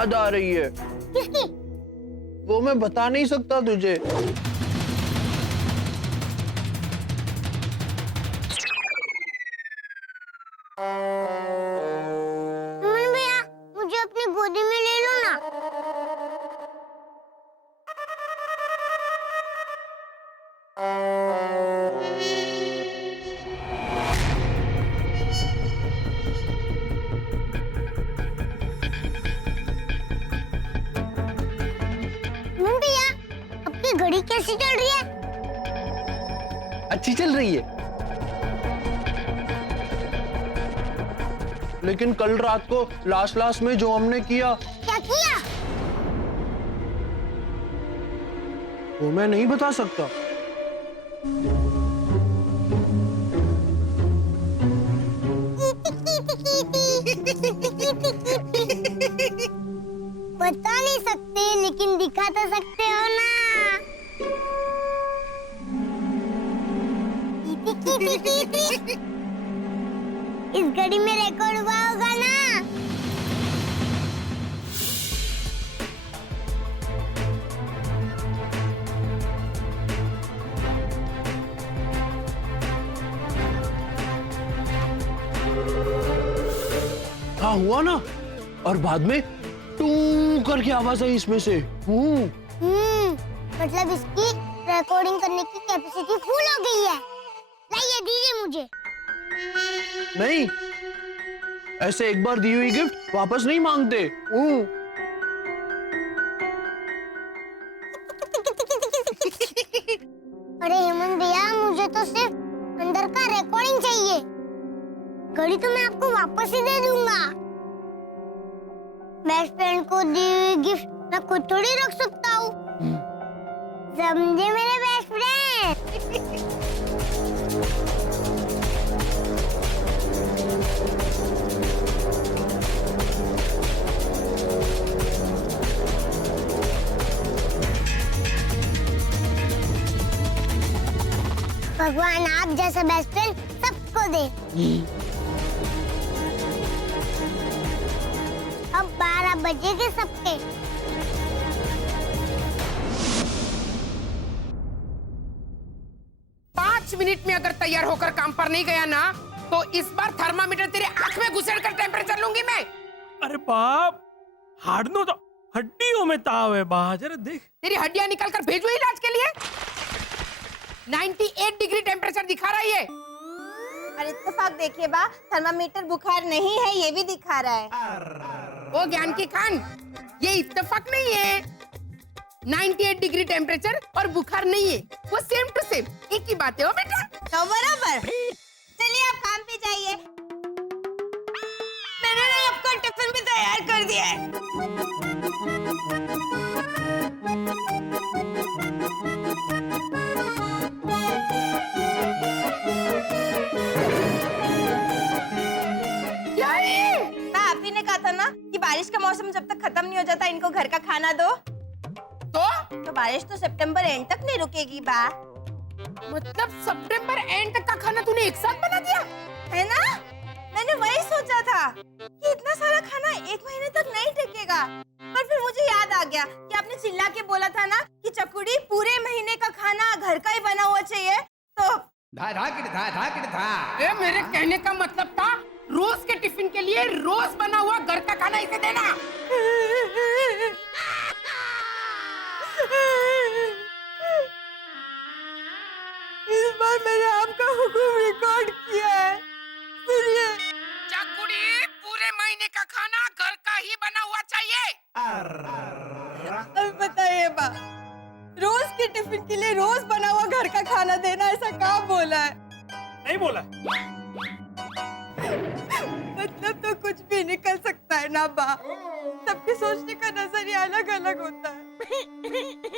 याद आ रही है। किसकी? वो मैं बता नहीं सकता तुझे। सुमन भैया, मुझे अपनी गोदी में ले लो ना। सुमन भैया, आपकी घड़ी कैसी चल रही है? अच्छी चल रही है, लेकिन कल रात को लास्ट में जो हमने किया। क्या किया? वो मैं नहीं बता सकता। बता नहीं सकते, लेकिन दिखा तो सकते हो ना। इस घड़ी में रिकॉर्ड हुआ होगा ना। हाँ हुआ ना, और बाद में टू करके आवाज आई इसमें से। मतलब इसकी रिकॉर्डिंग करने की कैपेसिटी फुल हो गई है। लाइए, दीजिए मुझे। नहीं, ऐसे एक बार दी हुई गिफ्ट वापस नहीं मांगते। अरे हेमंत भैया, मुझे तो सिर्फ अंदर का रिकॉर्डिंग चाहिए। घड़ी तो मैं आपको वापस ही दे दूंगा। बेस्ट फ्रेंड को दी हुई गिफ्ट मैं खुद थोड़ी रख सकता हूँ। समझे मेरे बेस्ट फ्रेंड? भगवान आप जैसा बेस्ट फ्रेंड सबको दे। अब 12 बजेंगे सबके। मिनट में अगर तैयार होकर काम पर नहीं गया ना, तो इस बार थर्मामीटर तेरे आंख में घुसेड़ कर टेम्परेचर लूंगी मैं। अरे बाप, हाडनो तो हड्डियों में ताव है बा, जरा देख। तेरी हड्डियां निकाल कर भेजू इलाज के लिए। 98 डिग्री टेम्परेचर दिखा रही है। और इत्तेफाक देखिए बा, थर्मामीटर बुखार नहीं है ये भी दिखा रहा है। वो ज्ञान की खान, ये इत्तेफाक नहीं है। 98 डिग्री टेम्परेचर और बुखार नहीं है, वो सेम टू सेम एक ही बात है। ओ बेटा तो बराबर। चलिए आप काम पे जाइए। मैंने ना आपका टिफिन भी तैयार कर दिया है। क्या है? आप ही ने कहा था ना कि बारिश का मौसम जब तक खत्म नहीं हो जाता इनको घर का खाना दो। तो बारिश तो सितंबर एंड तक नहीं रुकेगी बा। मतलब सितंबर एंड तक का खाना तूने एक साथ बना दिया है ना? मैंने वही सोचा था कि इतना सारा खाना एक महीने तक नहीं टिकेगा, पर फिर मुझे याद आ गया कि आपने चिल्ला के बोला था ना कि चकुड़ी पूरे महीने का खाना घर का ही बना हुआ चाहिए। तो ये मेरे कहने का मतलब था रोज के टिफिन के लिए रोज बना हुआ घर का खाना इसे देना। इस बार मैंने आपका हुक्म रिकॉर्ड किया है, सुनिए। चकुड़ी पूरे महीने का खाना घर का ही बना हुआ चाहिए। अब बताइए बा, रोज के टिफिन के लिए रोज बना हुआ घर का खाना देना ऐसा कहाँ बोला है? नहीं बोला। मतलब तो कुछ भी निकल सकता है ना बा, सबके सोचने का नजरिया अलग अलग होता है।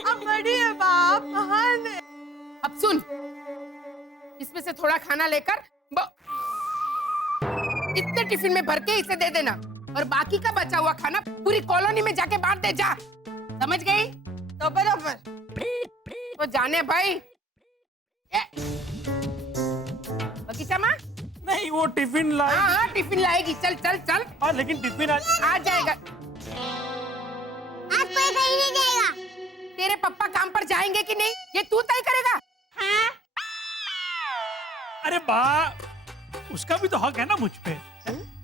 अब बड़ी है बा, आप महान है। अब सुन, इसमें से थोड़ा खाना लेकर इतने टिफिन में भर के इसे दे देना, और बाकी का बचा हुआ खाना पूरी कॉलोनी में जाके बांट दे। जा, समझ गई? तो बराबर। तो जाने भाई। बगीचा माँ? नहीं, वो टिफिन ला। हाँ टिफिन लाएगी। चल चल चल। लेकिन टिफिन आ जाएगा। पप्पा काम पर जाएंगे कि नहीं ये तू तय करेगा। हाँ अरे बा, उसका भी तो हक है ना मुझ पे।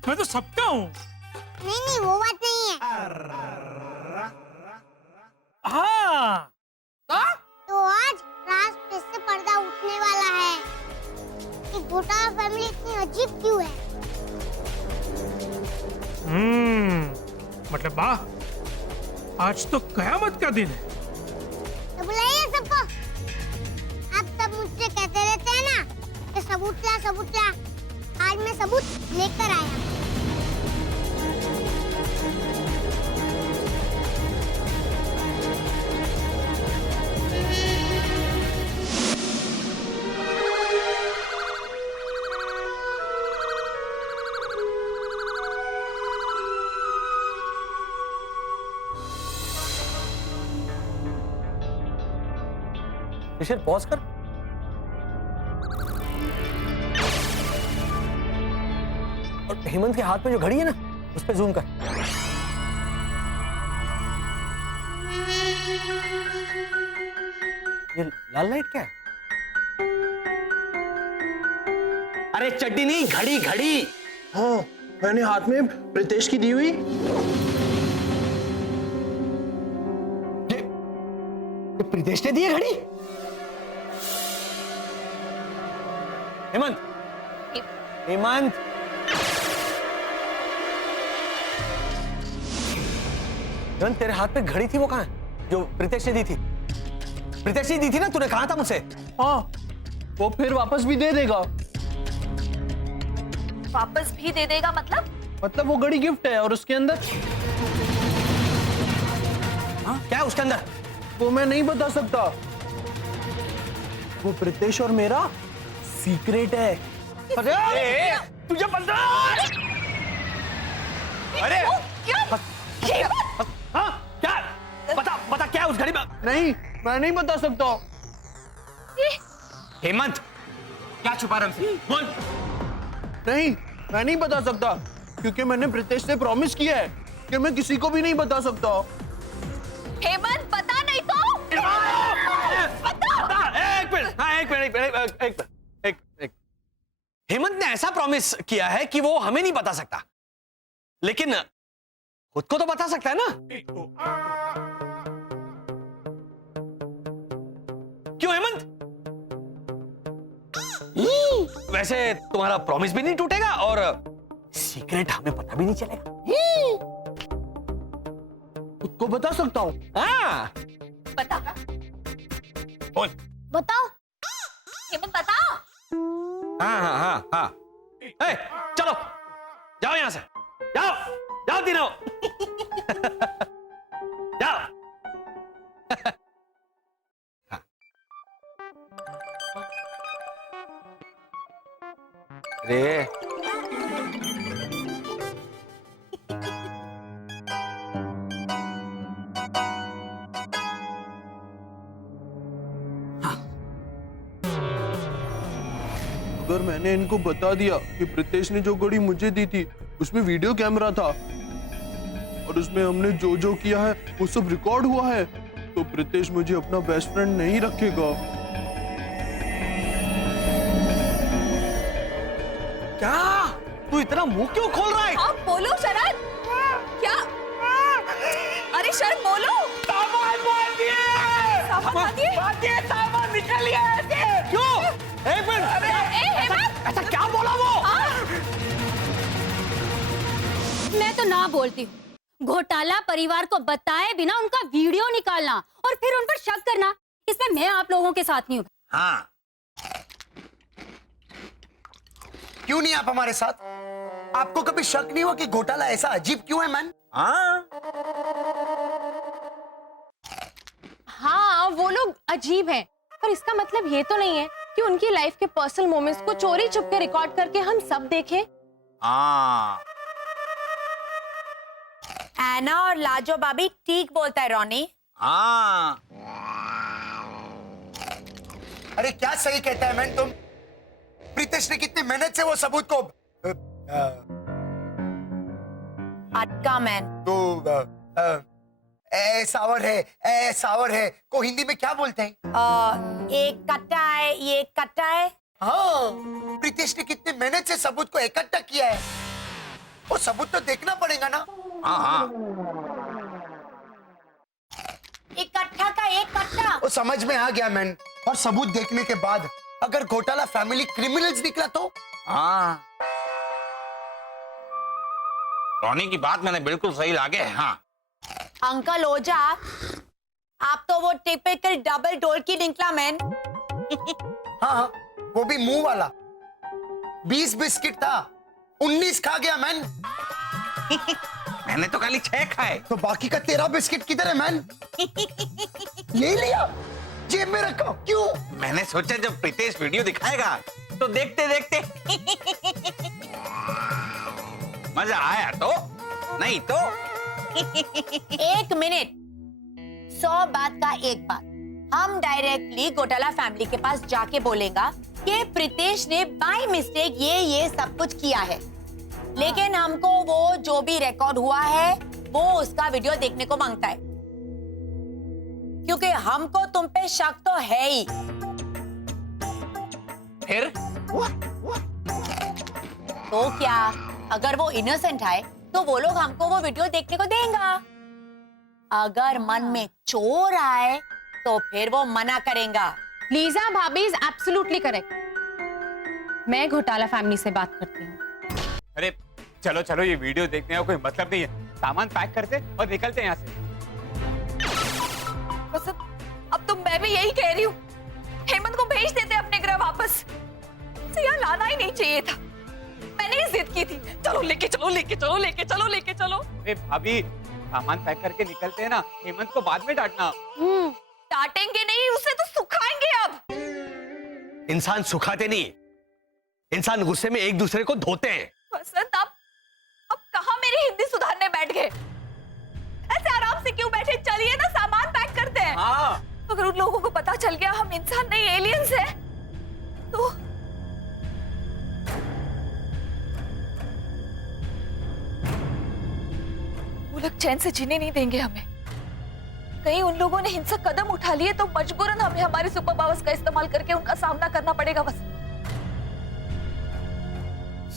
मैं तो सबका हूँ। नहीं नहीं वो बात नहीं है। हाँ तो आज राज फिर से पर्दा उठने वाला है कि घोटाला फैमिली इतनी अजीब क्यों है। मतलब बा, आज तो कयामत का दिन है। तो बुलाइए सबको। आप सब मुझसे कहते रहते हैं ना कि सबूत ला सबूत ला। आज मैं सबूत लेकर आया। ऋषभ पॉज कर। और हेमंत के हाथ में जो घड़ी है ना उस पे जूम कर। ये लाल लाइट क्या है? अरे चड्डी नहीं, घड़ी घड़ी। हाँ मैंने हाथ में प्रीतेश की दी हुई। ये प्रीतेश ने दी है घड़ी। हेमंत, हेमंत, हेमंत तेरे हाथ पे घड़ी थी वो कहाँ है जो प्रीतेश ने दी थी? प्रीतेश ने दी थी ना, तूने कहा था मुझसे। हाँ वो फिर वापस भी दे देगा। वापस भी दे देगा मतलब वो घड़ी गिफ्ट है और उसके अंदर क्या है उसके अंदर? वो मैं नहीं बता सकता। वो प्रीतेश और मेरा सीक्रेट है। अरे तुझे पता? अरे हाँ क्या? बता बता क्या है उस घड़ी में? नहीं मैं नहीं बता सकता। हेमंत क्या छुपा रहा हमसे? बोल। नहीं मैं नहीं बता सकता क्योंकि मैंने प्रीतेश से प्रॉमिस किया है कि मैं किसी को भी नहीं बता सकता। हेमंत बता नहीं तो एक मिनट, हाँ एक मिनट, एक। हेमंत ने ऐसा प्रॉमिस किया है कि वो हमें नहीं बता सकता, लेकिन खुद को तो बता सकता है ना। क्यों हेमंत? वैसे तुम्हारा प्रॉमिस भी नहीं टूटेगा और सीक्रेट हमें पता भी नहीं चलेगा। खुद को बता सकता हूँ। हाँ बता बोल। बताओ। हेमंत बताओ। हाँ। ए, चलो जाओ यहां से, जाओ तीनों। जाओ। रे अगर मैंने इनको बता दिया कि प्रीतेश ने जो घड़ी मुझे दी थी उसमें वीडियो कैमरा था और उसमें हमने जो जो किया है वो सब रिकॉर्ड हुआ है, तो प्रीतेश मुझे अपना बेस्ट फ्रेंड नहीं रखेगा। क्या तू इतना मुंह क्यों खोल रहा है? आप बोलो शरद। क्या? अरे शरद बोलो। सामान बोल दिए। सामान निकल लिया ऐसे। क्यों? एक मिनट, ऐसा क्या बोला वो? मैं तो ना बोलती हूँ। घोटाला परिवार को बताए बिना उनका वीडियो निकालना और फिर उन पर शक करना, इसमें मैं आप लोगों के साथ नहीं हूँ। हाँ क्यों नहीं आप हमारे साथ? आपको कभी शक नहीं हुआ कि घोटाला ऐसा अजीब क्यों है मैन? हाँ वो लोग अजीब हैं, पर इसका मतलब ये तो नहीं है कि उनकी लाइफ के पर्सनल मोमेंट्स को चोरी छुपके रिकॉर्ड करके हम सब देखें। एना और लाजो बाबी ठीक बोलता है रॉनी। अरे क्या सही कहता है मैन तुम? प्रीतेश ने कितनी मेहनत से वो सबूत को अटका मैन। तो ए सावर है को हिंदी में क्या बोलते हैं? एक कट्टा है, ये कट्टा है। हाँ, प्रीतेश ने कितनी मेहनत से सबूत को इकट्ठा किया है, वो सबूत तो देखना पड़ेगा ना। हाँ हाँ, इकट्ठा का एक कट्टा। वो समझ में आ गया मैन। और सबूत देखने के बाद अगर घोटाला फैमिली क्रिमिनल्स निकला तो? हाँ, रोनी की बात मैंने बिल्कुल सही लागे। हाँ अंकल ओझा, आप तो वो टिपिकल डबल डोर की निकला मैन। हाँ, वो भी मुंह वाला। 20 बिस्किट था, 19 खा गया मैन। मैंने तो खाली 6 खाए। तो बाकी का 13 बिस्किट किधर है मैन? ले लिया, जेब में रखा। क्यों? मैंने सोचा जब प्रीतेश वीडियो दिखाएगा तो देखते देखते मजा आया तो, नहीं तो। एक मिनट, 100 बात का एक बात। हम डायरेक्टली घोटाला फैमिली के पास जाके बोलेगा कि प्रीतेश ने बाय मिस्टेक ये सब कुछ किया है, लेकिन हमको वो जो भी रिकॉर्ड हुआ है वो उसका वीडियो देखने को मांगता है, क्योंकि हमको तुम पे शक तो है ही। फिर तो क्या अगर वो इनोसेंट है तो वो लोग हमको वो वीडियो देखने को देंगे। अगर मन में चोर आए तो फिर वो मना करेगा। लीजा भाभी इज एब्सोल्युटली करेक्ट। मैं घोटाला फैमिली से बात करती हूँ। अरे चलो चलो, ये वीडियो देखने का कोई मतलब नहीं है। सामान पैक करते और निकलते हैं यहाँ से। बस अब तो मैं भी यही कह रही हूँ, हेमंत को भेज देते अपने ग्रह वापस। इसे यहाँ लाना ही नहीं चाहिए था। मैंने ही जिद की थी, चलो लेके चलो लेके चलो लेके चलो लेके चलो। अरे भाभी, सामान पैक करके निकलते हैं ना, हेमंत को बाद में डांटना। डांटेंगे नहीं, उसे तो सुखाएंगे। अब इंसान सुखाते नहीं, इंसान गुस्से में एक दूसरे को धोते हैं। वसंत, अब कहाँ मेरी हिंदी सुधारने बैठ गए? ऐसे आराम से क्यों बैठे? चलिए ना, सामान पैक करते हैं। हाँ। अगर उन लोगों को पता चल गया हम इंसान नहीं एलियंस हैं, तो वो लोग चैन से जीने नहीं देंगे हमें। कहीं उन लोगों ने हिंसक कदम उठा लिए तो मजबूरन हमें हमारे सुपर पावर्स का इस्तेमाल करके उनका सामना करना पड़ेगा। बस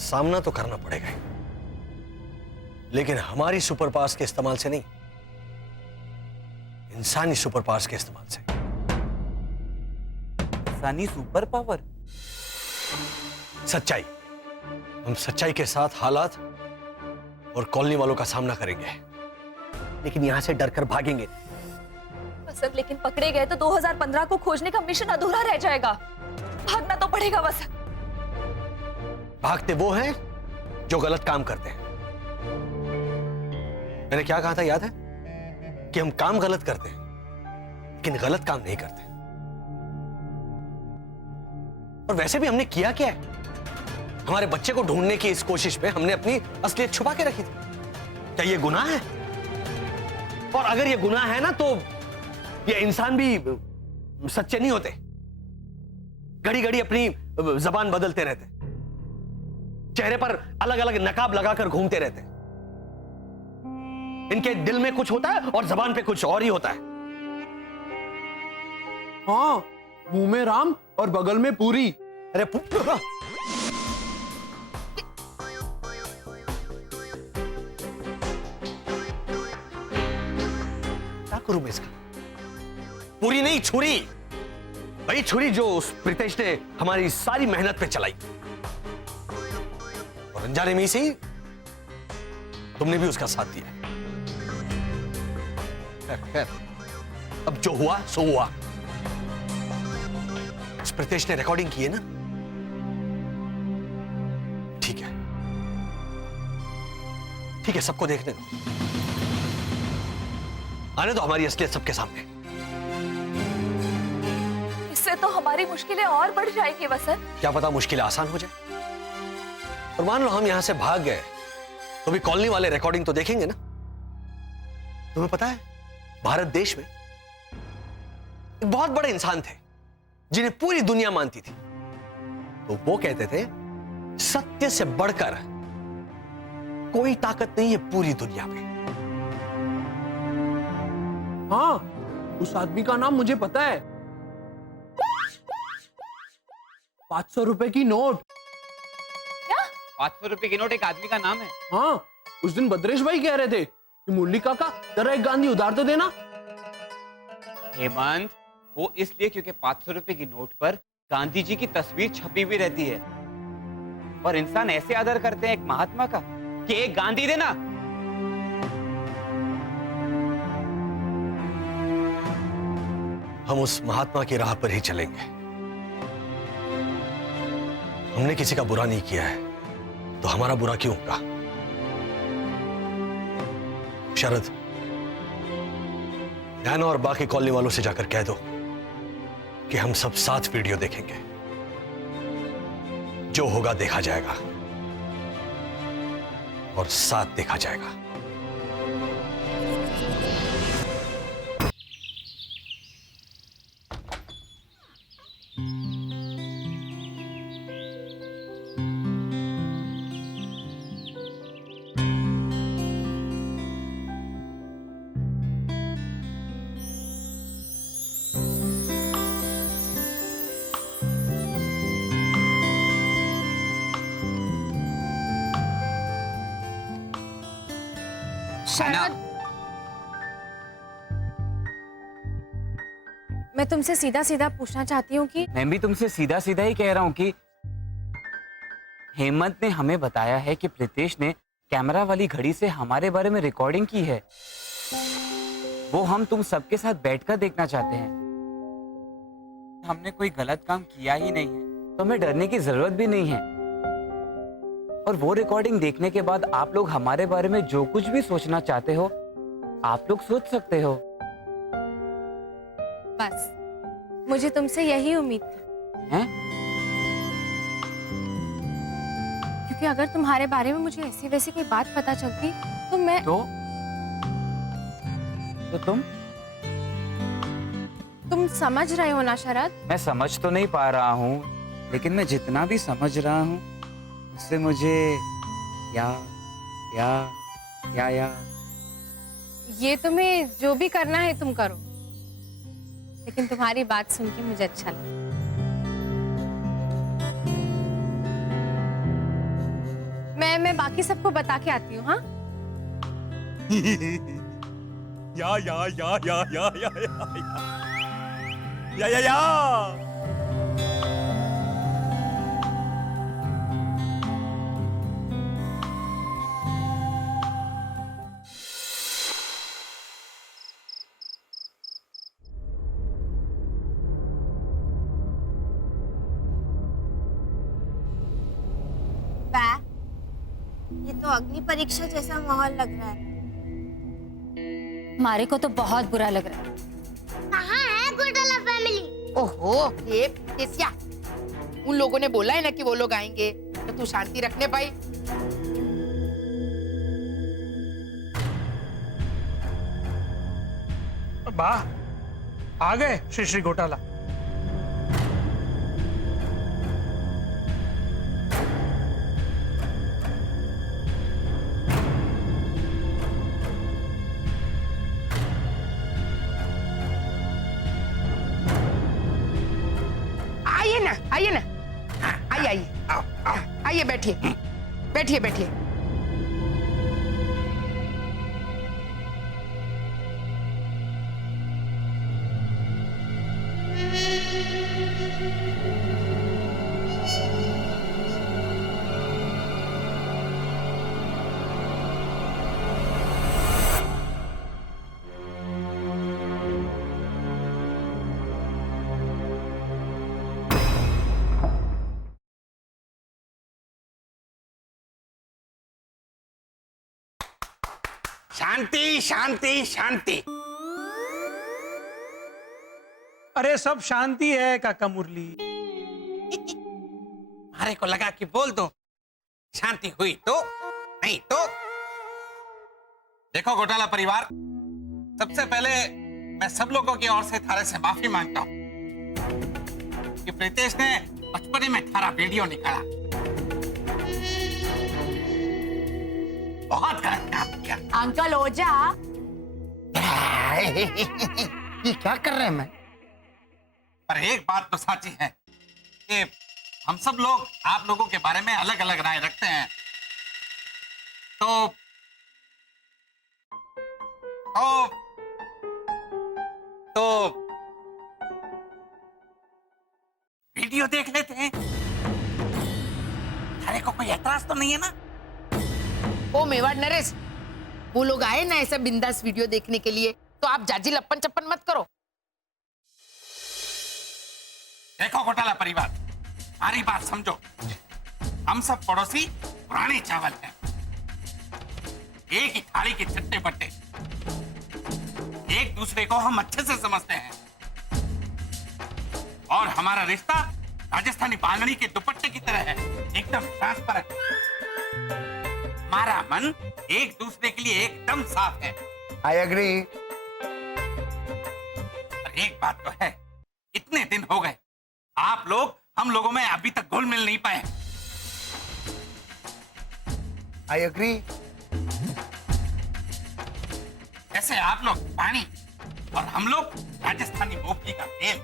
सामना तो करना पड़ेगा ही, लेकिन हमारी सुपर पावर्स के इस्तेमाल से नहीं, इंसानी सुपर पावर्स के इस्तेमाल से। इंसानी सुपर पावर? सच्चाई। हम सच्चाई के साथ हालात और कॉलोनी वालों का सामना करेंगे, लेकिन यहां से डरकर भागेंगे। वसंत, लेकिन पकड़े गए तो 2015 को खोजने का मिशन अधूरा रह जाएगा। भागना तो पड़ेगा वसंत। भागते वो हैं जो गलत काम करते हैं। मैंने क्या कहा था याद है? कि हम काम गलत करते हैं, लेकिन गलत काम नहीं करते। और वैसे भी हमने किया क्या है? हमारे बच्चे को ढूंढने की इस कोशिश में हमने अपनी असलियत छुपा के रखी थी। क्या ये गुनाह है? और अगर ये गुनाह है ना, तो ये इंसान भी सच्चे नहीं होते। घड़ी घड़ी अपनी जबान बदलते रहते, चेहरे पर अलग अलग नकाब लगाकर घूमते रहते। इनके दिल में कुछ होता है और जबान पे कुछ और ही होता है। हाँ, मुंह में राम और बगल में पूरी। अरे क्या करूं मैं इसका? पूरी नहीं, छुरी। वही छुरी जो उस प्रीतेश ने हमारी सारी मेहनत पे चलाई, और अनजाने में से ही तुमने भी उसका साथ दिया। खैर, अब जो हुआ सो हुआ। इस प्रीतेश ने रिकॉर्डिंग की है ना, ठीक है, ठीक है, सबको देखने दो। आने दो हमारी असलियत सबके सामने। इससे तो हमारी मुश्किलें और बढ़ जाएंगी वसंत। क्या पता मुश्किलें आसान हो जाए। और मान लो हम यहां से भाग गए, तो भी कॉलोनी वाले रिकॉर्डिंग तो देखेंगे ना। तुम्हें पता है, भारत देश में एक बहुत बड़े इंसान थे जिन्हें पूरी दुनिया मानती थी। तो वो कहते थे, सत्य से बढ़कर कोई ताकत नहीं है पूरी दुनिया में। हाँ, उस आदमी का नाम मुझे पता है। 500 रुपए की नोट। 500 रुपए की नोट एक आदमी का नाम है? हाँ, उस दिन भद्रेश भाई कह रहे थे कि मुरली काका जरा एक गांधी उधार तो देना। हेमंत, वो इसलिए क्योंकि 500 रुपए की नोट पर गांधी जी की तस्वीर छपी हुई रहती है और इंसान ऐसे आदर करते हैं एक महात्मा का कि एक गांधी देना। हम उस महात्मा की राह पर ही चलेंगे। हमने किसी का बुरा नहीं किया है तो हमारा बुरा क्यों होगा? शरद, नैना और बाकी कॉलोनी वालों से जाकर कह दो कि हम सब साथ वीडियो देखेंगे। जो होगा देखा जाएगा और साथ देखा जाएगा। शरद, मैं तुमसे सीधा सीधा पूछना चाहती हूँ कि मैं भी तुमसे सीधा सीधा ही कह रहा हूँ कि हेमंत ने हमें बताया है कि प्रीतेश ने कैमरा वाली घड़ी से हमारे बारे में रिकॉर्डिंग की है। वो हम तुम सबके साथ बैठकर देखना चाहते हैं। हमने कोई गलत काम किया ही नहीं है तो हमें डरने की जरूरत भी नहीं है। और वो रिकॉर्डिंग देखने के बाद आप लोग हमारे बारे में जो कुछ भी सोचना चाहते हो आप लोग सोच सकते हो। बस मुझे तुमसे यही उम्मीद थी। हैं? क्योंकि अगर तुम्हारे बारे में मुझे ऐसी वैसी कोई बात पता चलती तो मैं तो तुम समझ रहे हो ना शरद? मैं समझ तो नहीं पा रहा हूँ लेकिन मैं जितना भी समझ रहा हूँ उससे मुझे या ये तुम्हें जो भी करना है तुम करो, लेकिन तुम्हारी बात सुन के मुझे अच्छा लगा। मैं बाकी सबको बता के आती हूँ। हाँ या ये तो अग्नि परीक्षा जैसा माहौल लग रहा है। हमारे को तो बहुत बुरा लग रहा है। कहाँ है घोटाला फैमिली? ओहो, ये केसिया, उन लोगों ने बोला है ना कि वो लोग आएंगे, तो तू शांति रखने पाई। वाह, आ गए श्री श्री घोटाला। आइए ना, आइए, आइए, बैठिए, बैठिए, बैठिए। शांति शांति शांति। अरे सब शांति है काका मुरली। हमारे को लगा कि बोल दो शांति हुई तो नहीं तो। देखो घोटाला परिवार, सबसे पहले मैं सब लोगों की ओर से थारे से माफी मांगता हूं कि प्रीतेश ने बचपने में थारा वीडियो निकाला। बहुत गलत काम किया। अंकल ओझा, ये क्या कर रहे हैं मैं? पर एक बात तो सच्ची है कि हम सब लोग आप लोगों के बारे में अलग अलग राय रखते हैं। तो वीडियो देख लेते हैं। अरे को कोई एतराज तो नहीं है ना? ओ मेवाड़ नरेश, वो लोग आए ना ऐसा बिंदास वीडियो देखने के लिए, तो आप जाजी लप्पन चप्पन मत करो। देखो घोटाला परिवार, हमारी बात समझो। हम सब पड़ोसी पुराने चावल हैं, एक ही थाली के चट्टे बट्टे। एक दूसरे को हम अच्छे से समझते हैं और हमारा रिश्ता राजस्थानी बांधनी के दुपट्टे की तरह है, एकदम ट्रांसपेरेंट। हमारा मन एक दूसरे के लिए एकदम साफ है। I agree. पर एक बात तो है, इतने दिन हो गए, आप लोग हम लोगों में अभी तक घुल मिल नहीं पाए। I agree. ऐसे आप लोग पानी और हम लोग राजस्थानी मूंगफली का तेल।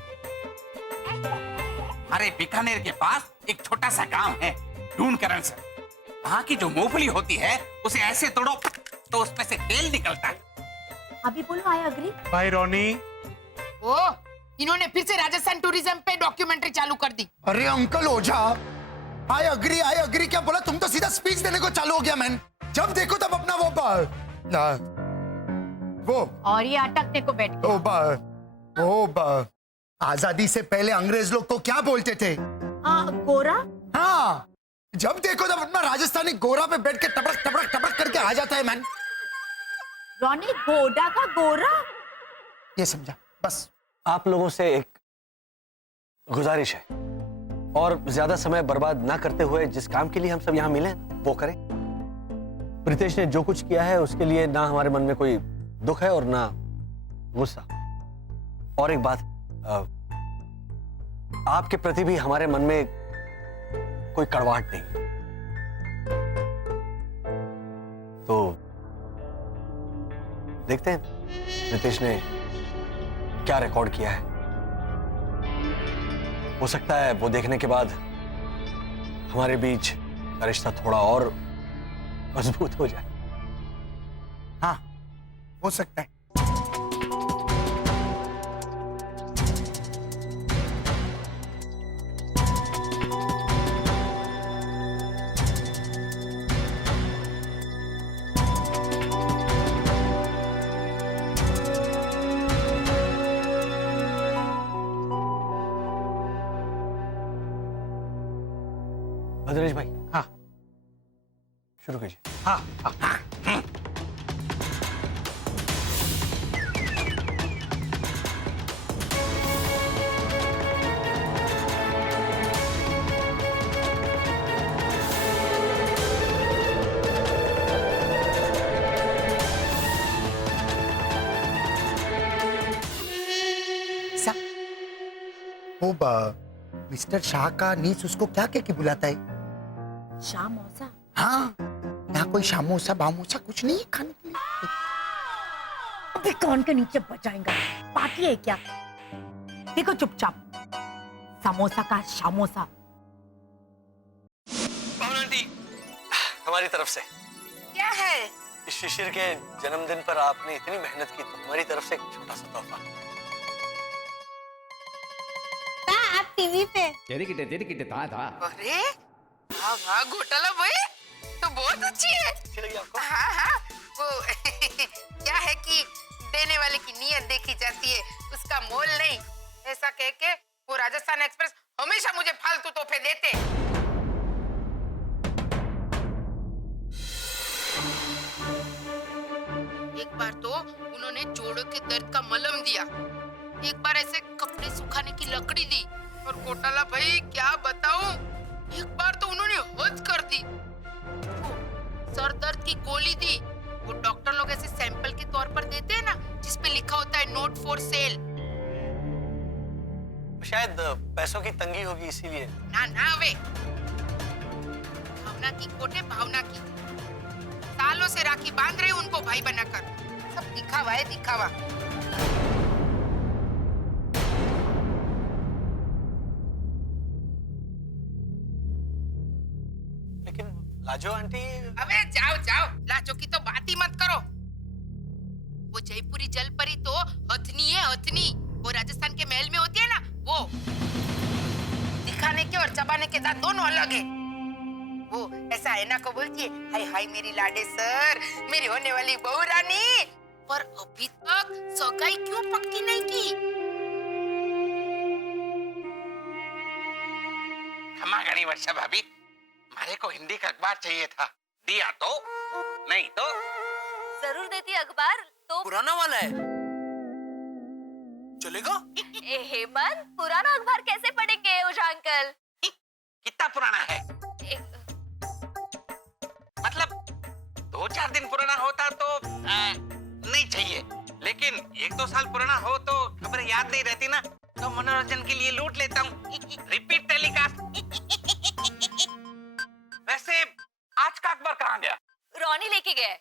हमारे बीकानेर के पास एक छोटा सा गांव है ढूंढकरण से। वहां की जो मूंगफली होती है उसे ऐसे तोड़ो तो उसमें से तेल निकलता है। अभी बोलो आई अग्री। भाई रोनी, ओ, इन्होंने फिर से राजस्थान टूरिज्म पे डॉक्यूमेंट्री चालू कर दी। अरे अंकल ओझा, आई अग्री क्या बोला? तुम तो सीधा स्पीच देने को चालू हो गया मैन। जब देखो तब अपना वो और ये अटकने को बैठ गया। आजादी से पहले अंग्रेज लोग तो क्या बोलते थे? गोरा। हाँ, जब देखो तब अपना राजस्थानी गोरा पे बैठ के टपक टपक टपक करके आ जाता है मैन। रोनी, गोडा का गोरा। ये समझा बस। आप लोगों से एक गुजारिश है, और ज्यादा समय बर्बाद ना करते हुए जिस काम के लिए हम सब यहाँ मिले हैं वो करें। प्रीतेश ने जो कुछ किया है उसके लिए ना हमारे मन में कोई दुख है और ना गुस्सा। और एक बात, आपके प्रति भी हमारे मन में कोई कड़वाहट नहीं। तो देखते हैं प्रीतेश ने क्या रिकॉर्ड किया है। हो सकता है वो देखने के बाद हमारे बीच का रिश्ता थोड़ा और मजबूत हो जाए। हाँ, हो सकता है। भद्रेश भाई, हाँ शुरू कीजिए। हाँ हाँ। वो मिस्टर शाह का नीस उसको क्या कह के बुलाता है? शामोसा। हाँ, यहाँ कोई शामोसा बामोसा कुछ नहीं है खाने के लिए। अबे कौन के नीचे बचाएगा? पार्टी है क्या? देखो चुपचाप, समोसा का शामोसा। आंटी, हमारी तरफ से क्या है? इस शिशिर के जन्मदिन पर आपने इतनी मेहनत की, तो हमारी तरफ से एक छोटा सा तोहफा। आप टीवी पे। अरे वाह वाह घोटाला भाई, तो बहुत अच्छी है। अच्छी लगी आपको? हाँ हाँ, वो क्या है कि देने वाले की नीयत देखी जाती है, उसका मोल नहीं, ऐसा कह के वो राजस्थान एक्सप्रेस हमेशा मुझे फालतू तोहफे देते। एक बार तो उन्होंने जोड़ों के दर्द का मलहम दिया, एक बार ऐसे कपड़े सुखाने की लकड़ी दी, और घोटाला भाई क्या बताऊं, एक बार तो उन्होंने हद कर दी। सर दर्द की गोली दी, वो डॉक्टर लोग ऐसे सैंपल के तौर पर देते हैं ना, जिसपे लिखा होता है नोट फॉर सेल। शायद पैसों की तंगी होगी इसीलिए। ना ना वे, भावना की कोटे भावना की, सालों से राखी बांध रहे उनको भाई बनाकर, सब दिखावा है, दिखावा। लेकिन लाजो आंटी, अबे जाओ जाओ, लाजो की तो बात ही मत करो। वो जयपुरी जलपरी तो हथनी है, हथनी। वो राजस्थान के महल में होती है ना, वो। दिखाने के और चबाने के दांत दोनों अलग है। वो ऐसा ऐना को बोलती है, हाय हाय मेरी लाडे सर, मेरी होने वाली बहू रानी। पर अभी तक सगाई क्यों पक्की नहीं की? क्षमा करी वर्षा भाभी, मारे को हिंदी का अखबार चाहिए था, दिया तो नहीं तो जरूर देती अखबार, तो पुराना वाला है, चलेगा? हेमंत, पुराना अखबार कैसे पढ़ेंगे उषा अंकल? कितना पुराना है? मतलब 2-4 दिन पुराना होता तो नहीं चाहिए, लेकिन 1-2 साल पुराना हो तो खबर याद नहीं रहती ना, तो मनोरंजन के लिए लूट लेता हूँ। Repeat telecast. वैसे आज का अखबार कहाँ गया? रोनी लेके गए।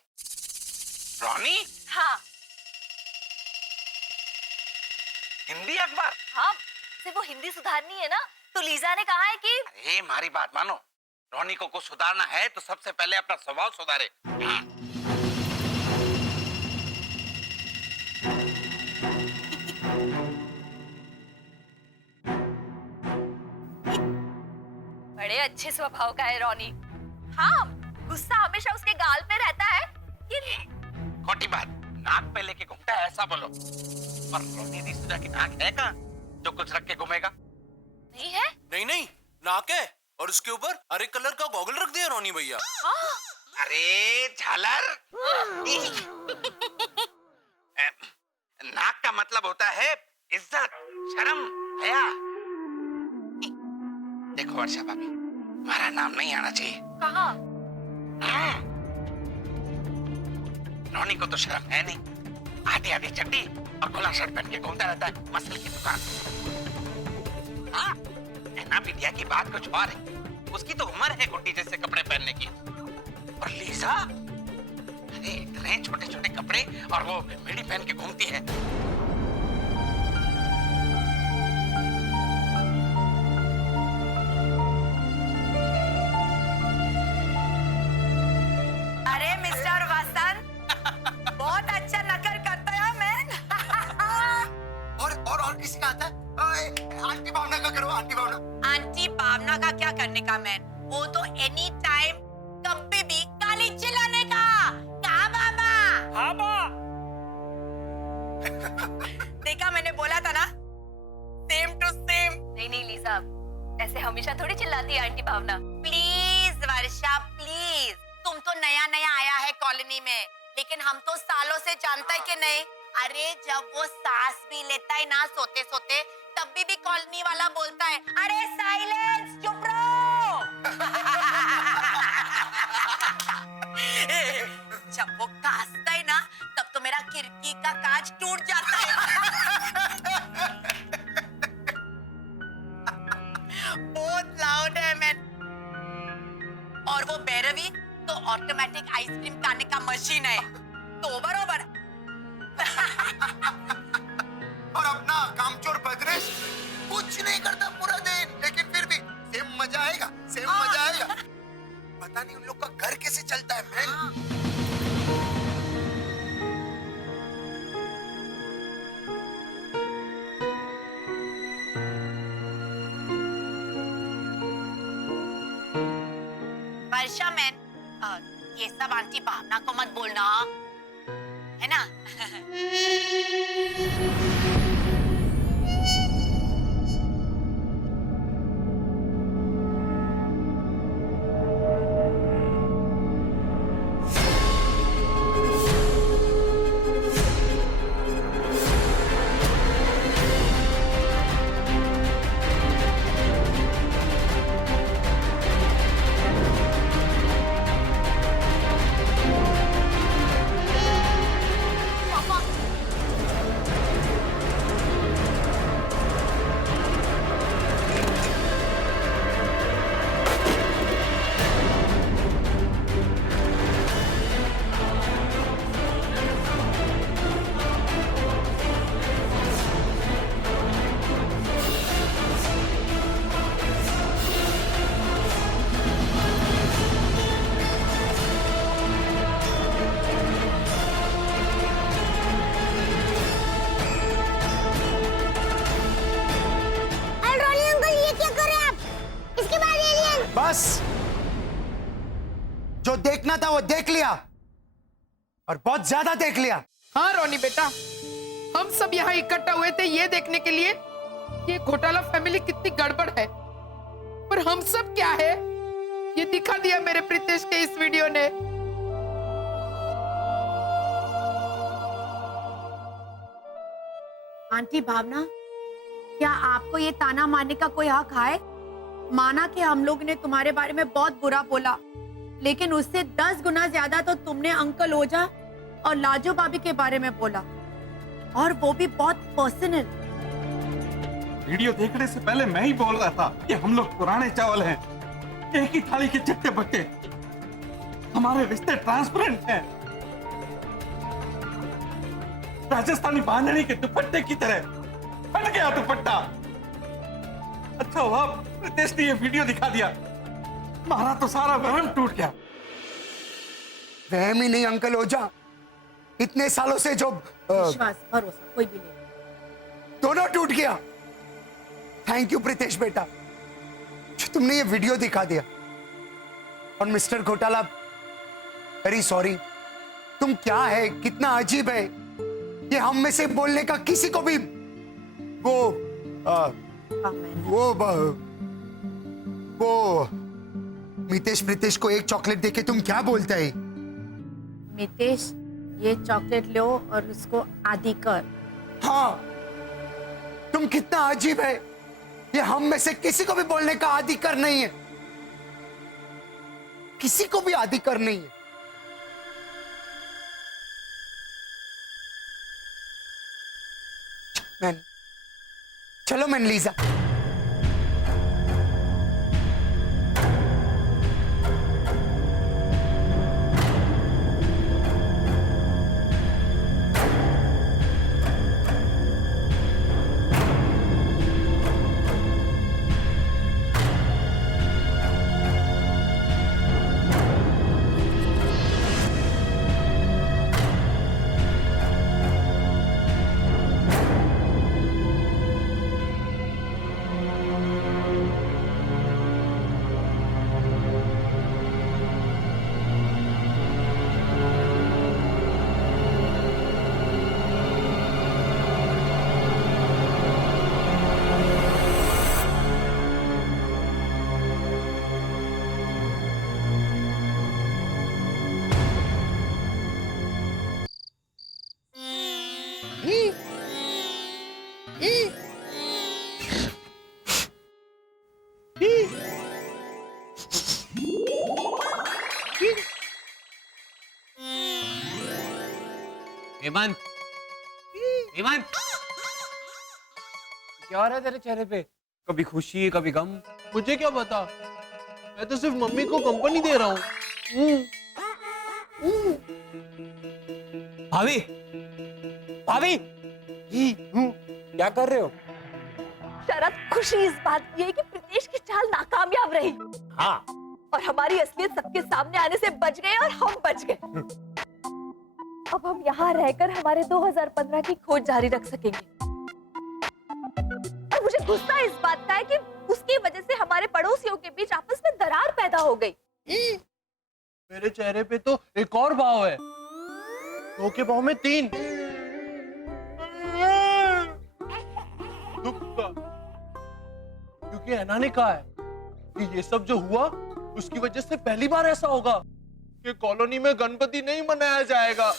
रोनी? हाँ हिंदी अखबार? हाँ, सिर्फ वो हिंदी सुधारनी है ना, तो लीजा ने कहा है कि अरे हमारी बात मानो, रोनी को कुछ सुधारना है तो सबसे पहले अपना स्वभाव सुधारे। बड़े अच्छे स्वभाव का है रोनी। हाँ, गुस्सा हमेशा उसके गाल पे रहता है। खोटी बात, नाक पे लेके घूमता है ऐसा बोलो। पर रोनी दी सुधा की नाक है का जो कुछ रख के घूमेगा? नहीं है? नहीं, नाक है और उसके ऊपर हरे कलर का गॉगल रख दिया रोनी भैया। अरे झालर। नाक का मतलब होता है इज्जत, शर्म, हया। देखो वर्षा भाभी, हमारा नाम नहीं आना चाहिए। कहाँ? रोनी को तो शर्म है नहीं, आधी आधी चड्डी और खुला शर्ट पहन के घूमता रहता है मसल की दुकान। हाँ, ऐना बिटिया की बात कुछ और है, उसकी तो उम्र है गुड्डी जैसे कपड़े पहनने की। और लीजा, अरे इतने छोटे छोटे कपड़े और वो मेडी पहन के घूमती है। अरे मिस्टर वसंत, बहुत अच्छा नकल करता है मैं। और किसी का आता है? आंटी भावना का करो, आंटी भावना। आंटी भावना का क्या करने का मैन? वो तो एनी टाइम कभी भी गाली चिल्लाने का। कहा बाबा? हाँ बा। देखा, मैंने बोला था ना, सेम टू सेम। नहीं लीजा, ऐसे हमेशा थोड़ी चिल्लाती है aunty Bhavna. Please Varsha please, तुम तो नया नया आया है कॉलोनी में, लेकिन हम तो सालों से जानता है कि नहीं। अरे जब वो सांस भी लेता है ना सोते सोते, तब भी कॉलोनी वाला बोलता है, अरे साइलेंस, चुप रहो। जब वो कांसता है ना, तब तो मेरा खिड़की का कांच टूट जाता है। बहुत लाउड है मैन। और वो भैरवी तो ऑटोमेटिक आइसक्रीम खाने का मशीन है, तो बरोबर। और अपना कामचोर भद्रेश कुछ नहीं करता पूरा दिन, लेकिन फिर भी सेम मजा आएगा, सेम मजा आएगा। पता नहीं उन लोग का घर कैसे चलता है मैन। वर्षा मैन, ये सब आंटी भावना को मत बोलना, है ना? बस, जो देखना था वो देख लिया, और बहुत ज्यादा देख लिया। हाँ रोनी बेटा, हम सब यहाँ इकट्ठा हुए थे ये देखने के लिए ये घोटाला फैमिली कितनी गड़बड़ है, पर हम सब क्या है ये दिखा दिया मेरे प्रीतेश के इस वीडियो ने। आंटी भावना, क्या आपको ये ताना मारने का कोई हक है? माना कि हम लोग ने तुम्हारे बारे में बहुत बुरा बोला, लेकिन उससे 10 गुना ज्यादा तो तुमने अंकल ओझा और लाजो भाभी के बारे में बोला, और वो भी बहुत पर्सनल। वीडियो देखने से पहले मैं ही बोल रहा था कि हम लोग पुराने चावल हैं, एक ही थाली के चट्टे बट्टे, हमारे रिश्ते ट्रांसपेरेंट हैं, राजस्थानी बांधनी के दुपट्टे की तरह। फट गया दुपट्टा। अच्छा हुआ प्रीतेश ने ये वीडियो दिखा दिया, हमारा तो सारा वहम टूट गया। वहम ही नहीं अंकल ओझा, इतने सालों से जो विश्वास भरोसा कोई भी नहीं, दोनों टूट गया। थैंक यू प्रीतेश बेटा, जो तुमने ये वीडियो दिखा दिया। और मिस्टर घोटाला, वेरी सॉरी। तुम क्या है, कितना अजीब है ये हम में से बोलने का किसी को भी वो मितेश प्रीतेश को एक चॉकलेट देके तुम क्या बोलते है? मितेश, ये चॉकलेट लो और उसको आदि कर। हाँ, तुम कितना अजीब है, ये हम में से किसी को भी बोलने का आदि कर नहीं है, किसी को भी आदि कर नहीं है। चलो मनलीजा, हेमंत, हेमंत, क्या हो रहा है तेरे चेहरे पे? कभी खुशी कभी गम। मुझे क्या पता, मैं तो सिर्फ मम्मी को कंपनी दे रहा हूँ। भाभी, भाभी, क्या कर रहे हो? शरद, खुशी इस बात की है कि प्रीतेश की चाल नाकामयाब रही। हाँ, और हमारी असलियत सबके सामने आने से बच गए और हम बच गए। अब हम यहाँ रहकर हमारे 2015 की खोज जारी रख सकेंगे। और मुझे गुस्सा इस बात का है कि उसकी वजह से हमारे पड़ोसियों के बीच आपस में दरार पैदा हो गई। मेरे चेहरे पे तो एक और भाव है, 2 के भाव में 3। दुख का, क्योंकि ऐना ने कहा है कि ये सब जो हुआ उसकी वजह से पहली बार ऐसा होगा कि कॉलोनी में गणपति नहीं मनाया जाएगा।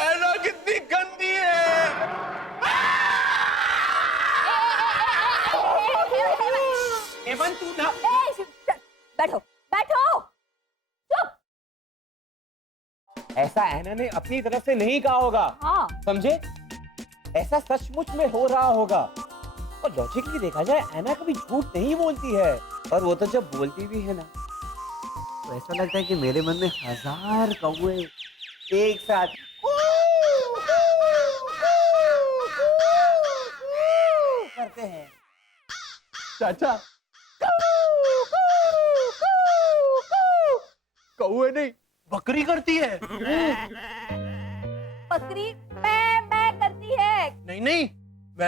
ऐना कितनी गंदी है। हेमंत, तू ना बैठो बैठो, चुप। ऐसा ऐना ने अपनी तरफ से नहीं कहा होगा। हाँ, समझे? ऐसा सचमुच में हो रहा होगा। और लॉजिकली देखा जाए ऐना कभी झूठ नहीं बोलती है, और वो तो जब बोलती भी है ना तो ऐसा लगता है कि मेरे मन में 1000 कौवे एक साथ करते हैं। चाचा, कौवे नहीं, बकरी करती है। बकरी मैं करती है। नहीं नहीं,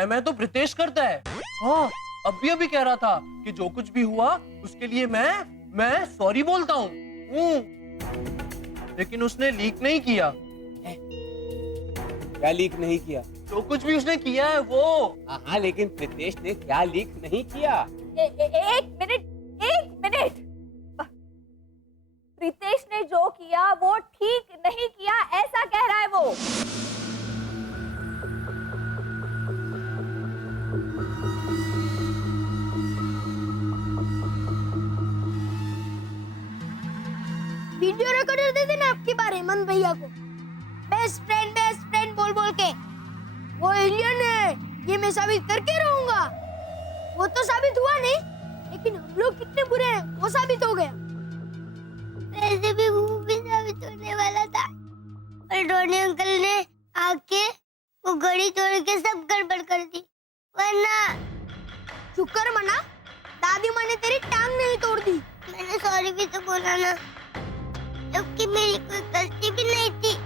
मैं तो प्रीतेश करता है। हाँ, अभी कह रहा था कि जो कुछ भी हुआ उसके लिए मैं मैं सॉरी बोलता हूँ, लेकिन उसने लीक नहीं किया। क्या लीक नहीं किया? जो कुछ भी उसने किया है वो। हाँ, लेकिन प्रीतेश ने क्या लीक नहीं किया? एक मिनट। प्रीतेश ने जो किया वो ठीक नहीं किया, ऐसा कह रहा है वो। वीडियो रिकॉर्डर दे देना आपकी बार हेमंत भैया को। बेस्ट फ्रेंड बोल बोल के वो एलियन है, ये मैं साबित करके रहूंगा। वो तो साबित हुआ नहीं, लेकिन हम लोग कितने बुरे हैं वो साबित हो गया। वैसे भी वो भी साबित होने वाला था, पर रोनी अंकल ने आके वो घड़ी तोड़ के सब गड़बड़ कर दी। वरना शुक्र मना, दादी माँ ने तेरी टांग नहीं तोड़ दी। मैंने सॉरी भी तो बोला ना, जबकि मेरी कोई गलती भी नहीं थी।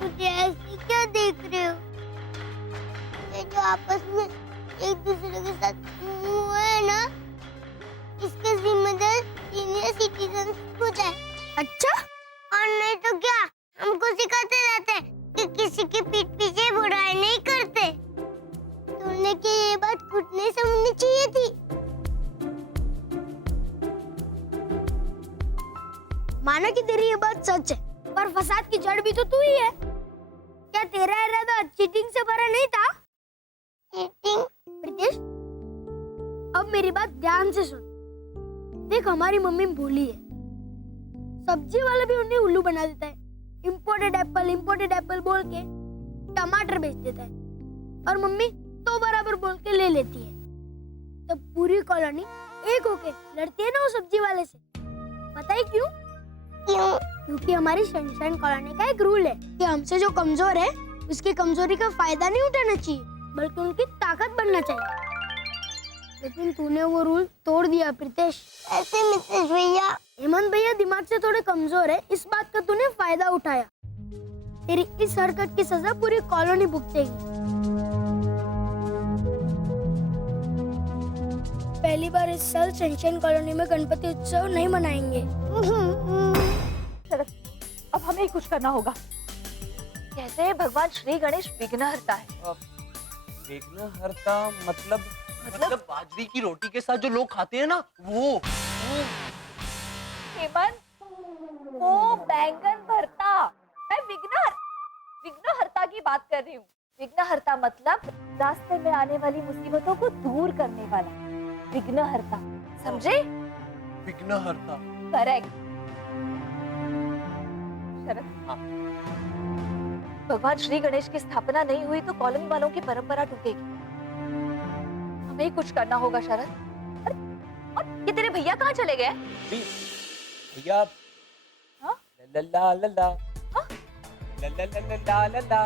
मुझे ऐसे क्या देख रहे हो? ये जो आपस में एक दूसरे के साथ हुआ है ना, इसके जिम्मेदार सीनियर सिटीजन खुद है। अच्छा? और नहीं तो क्या, हमको सिखाते रहते हैं कि किसी की पीठ पीछे बुराई नहीं करते। तूने की ये बात खुद नहीं समझनी चाहिए थी। माना कि तेरी ये बात सच है, पर फसाद की जड़ भी तो तू ही है। क्या तेरा इरादा चीटिंग से भरा नहीं था? चीटिंग? प्रीतेश, अब मेरी बात ध्यान से सुन। देख, हमारी मम्मी बोली है, सब्जी वाला भी उन्हें उल्लू बना देता है। इम्पोर्टेड एप्पल बोल के टमाटर बेच देता है, और मम्मी तो बराबर बोल के ले लेती है। तब पूरी कॉलोनी एक होके लड़ती है ना वो सब्जी वाले से। पता है क्यों? क्योंकि हमारी सनशाइन कॉलोनी का एक रूल है कि हमसे जो कमजोर है उसकी कमजोरी का फायदा नहीं उठाना चाहिए, बल्कि उनकी ताकत बनना चाहिए। लेकिन तूने वो रूल तोड़ दिया प्रीतेश। ऐसे मिसेस भैया, हेमंत भैया दिमाग से थोड़े कमजोर है, इस बात का तूने फायदा उठाया। तेरी इस हरकत की सजा पूरी कॉलोनी भुगतेगी। पहली बार इस साल सनशाइन कॉलोनी में गणपति उत्सव नहीं मनाएंगे। अब हमें ही कुछ करना होगा। कहते हैं भगवान श्री गणेश विघ्नहर्ता है। विघ्नहर्ता मतलब बाजरी की रोटी के साथ जो लोग खाते हैं ना, वो। हेमंत, वो बैंगन भरता। मैं विघ्नहर्ता की बात कर रही हूँ। विघ्नहर्ता मतलब रास्ते में आने वाली मुसीबतों को दूर करने वाला। विघ्नहर्ता, समझे? विघ्नहर्ता, करेक्ट। शरद, भगवान श्री गणेश की स्थापना नहीं हुई तो कॉलोनी वालों की परंपरा टूटेगी। हमें ही कुछ करना होगा शरद। और ये तेरे भैया कहाँ चले गए? भैया ला ला ला ला ला ला ला ला ला ला